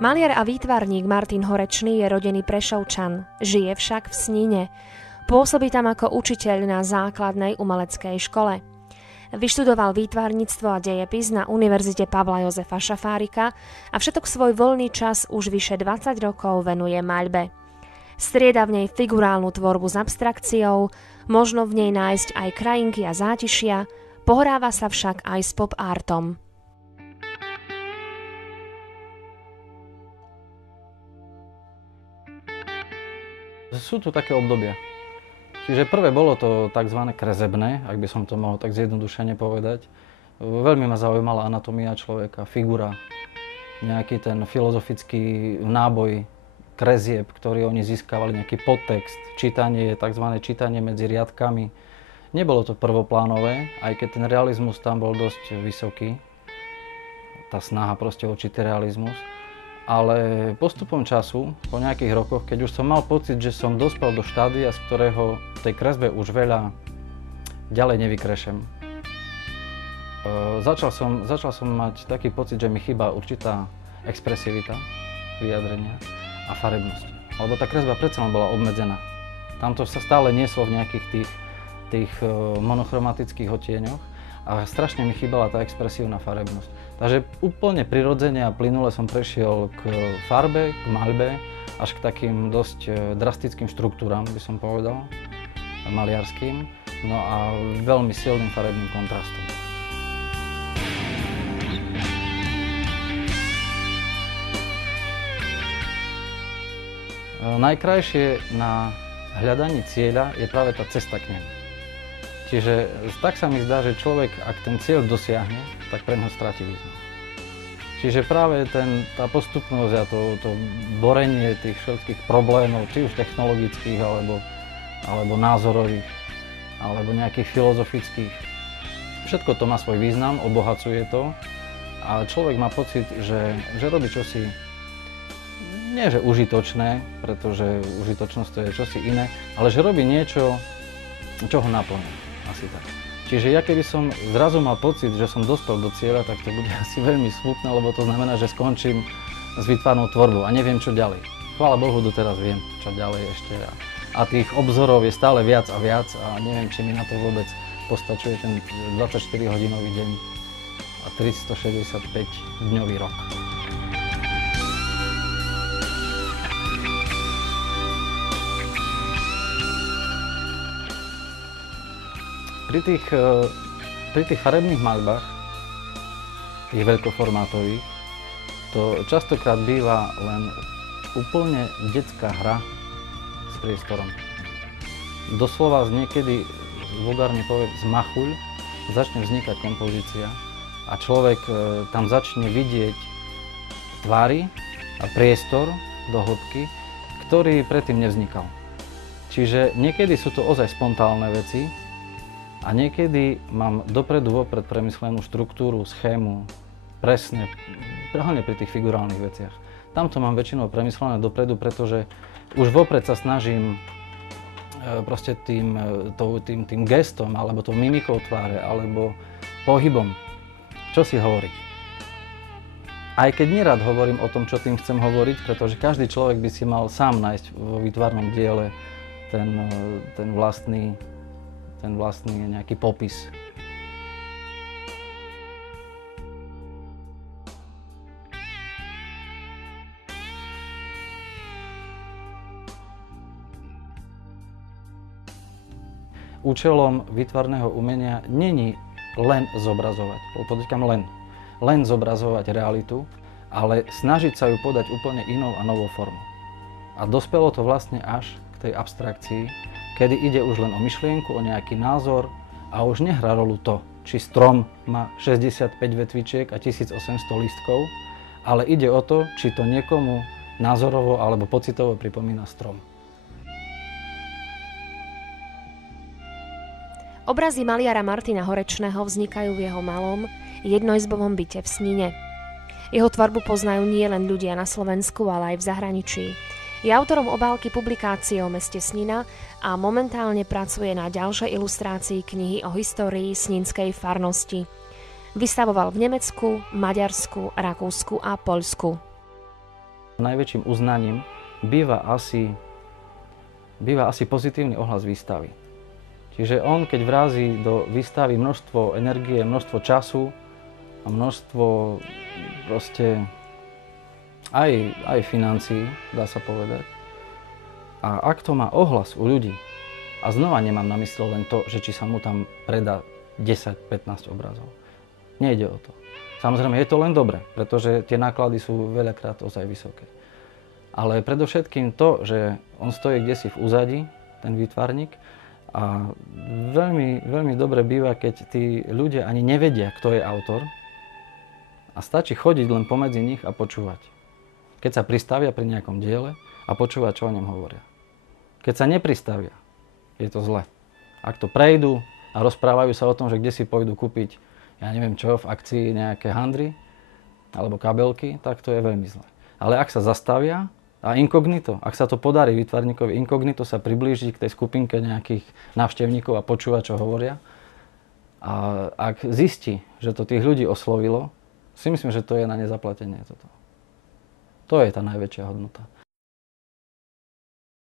Maliar a výtvarník Martin Horečný je rodený Prešovčan, žije však v Sníne. Pôsobí tam ako učiteľ na základnej umeleckej škole. Vyštudoval výtvarníctvo a dejepis na Univerzite Pavla Jozefa Šafárika a všetok svoj voľný čas už vyše 20 rokov venuje maľbe. Strieda v nej figurálnu tvorbu s abstrakciou, možno v nej nájsť aj krajinky a zátišia, pohráva sa však aj s pop artom. Sú tu také obdobia. Čiže prvé bolo to tzv. Kresebné, ak by som to mohol tak zjednodušene povedať. Veľmi ma zaujímala anatómia človeka, figura, nejaký ten filozofický náboj kresieb, ktorý oni získavali, nejaký podtext, čítanie, tzv. Čítanie medzi riadkami. Nebolo to prvoplánové, aj keď ten realizmus tam bol dosť vysoký. Tá snaha proste určitý realizmus. Ale postupom času, po nejakých rokoch, keď už som mal pocit, že som dospel do štádia, z ktorého v tej kresbe už veľa ďalej nevykrešem. Začal som mať taký pocit, že mi chýba určitá expresivita, vyjadrenia a farebnosť. Lebo tá kresba predsa len bola obmedzená. Tamto sa stále nieslo v nejakých tých monochromatických odtieňoch a strašne mi chýbala tá expresívna farebnosť. Takže úplne prirodzene a plynule som prešiel k farbe, k maľbe, až k takým dosť drastickým štruktúram, by som povedal, maliarským, no a veľmi silným farebným kontrastom. Najkrajšie na hľadaní cieľa je práve tá cesta k nemu. Čiže tak sa mi zdá, že človek, ak ten cieľ dosiahne, tak pre neho stratí význam. Čiže práve tá postupnosť a to borenie tých všetkých problémov, či už technologických, alebo názorových, alebo nejakých filozofických, všetko to má svoj význam, obohacuje to a človek má pocit, že robí čosi, nie že užitočné, pretože užitočnosť to je čosi iné, ale že robí niečo, čo ho naplňa. Asi tak. Čiže ja keby som zrazu mal pocit, že som dospel do cieľa, tak to bude asi veľmi smutné, lebo to znamená, že skončím s výtvarnou tvorbou a neviem, čo ďalej. Chvála Bohu, doteraz viem, čo ďalej ešte. A tých obzorov je stále viac a viac a neviem, či mi na to vôbec postačuje ten 24-hodinový deň a 365-dňový rok. Pri tých farebných maľbách, tých veľkoformátových, to častokrát býva len úplne detská hra s priestorom. Doslova niekedy, vulgárne poviem, z machuľ začne vznikať kompozícia a človek tam začne vidieť tvary a priestor do hĺbky, ktorý predtým nevznikal. Čiže niekedy sú to ozaj spontánne veci, a niekedy mám dopredu vopred premyslenú štruktúru, schému, presne, hlavne pri tých figurálnych veciach. Tamto mám väčšinou premyslené dopredu, pretože už vopred sa snažím proste tým gestom, alebo tou mimikou tváre, alebo pohybom, čo si hovoriť. Aj keď nerad hovorím o tom, čo tým chcem hovoriť, pretože každý človek by si mal sám nájsť vo výtvarnom diele ten vlastný nejaký popis. Účelom výtvarného umenia není len zobrazovať, podotýkam len zobrazovať realitu, ale snažiť sa ju podať úplne inou a novou formou. A dospelo to vlastne až k tej abstrakcii, kedy ide už len o myšlienku, o nejaký názor a už nehrá rolu to, či strom má 65 vetvičiek a 1800 lístkov, ale ide o to, či to niekomu názorovo alebo pocitovo pripomína strom. Obrazy maliara Martina Horečného vznikajú v jeho malom, jednoizbovom byte v Sníne. Jeho tvorbu poznajú nielen ľudia na Slovensku, ale aj v zahraničí. Je autorom obálky publikácie o meste Snina a momentálne pracuje na ďalšej ilustrácii knihy o histórii snínskej farnosti. Vystavoval v Nemecku, Maďarsku, Rakúsku a Poľsku. Najväčším uznaním býva asi pozitívny ohlas výstavy. Čiže on, keď vrazí do výstavy množstvo energie, množstvo času a množstvo proste aj financií, dá sa povedať. A ak to má ohlas u ľudí, a znova nemám na mysli len to, že či sa mu tam predá 10-15 obrazov. Nejde o to. Samozrejme, je to len dobre, pretože tie náklady sú veľakrát ozaj vysoké. Ale predovšetkým to, že on stojí kdesi v úzadí, ten výtvarník, a veľmi, veľmi dobre býva, keď tí ľudia ani nevedia, kto je autor, a stačí chodiť len pomedzi nich a počúvať. Keď sa pristavia pri nejakom diele a počúvať, čo o ňom hovoria. Keď sa nepristavia, je to zle. Ak to prejdú a rozprávajú sa o tom, že kde si pôjdu kúpiť, ja neviem čo, v akcii nejaké handry alebo kabelky, tak to je veľmi zle. Ale ak sa zastavia a inkognito, ak sa to podarí výtvarníkovi inkognito sa priblížiť k tej skupinke nejakých návštevníkov a počúvať, čo hovoria, a ak zistí, že to tých ľudí oslovilo, si myslím, že to je na nezaplatenie toto. To je tá najväčšia hodnota.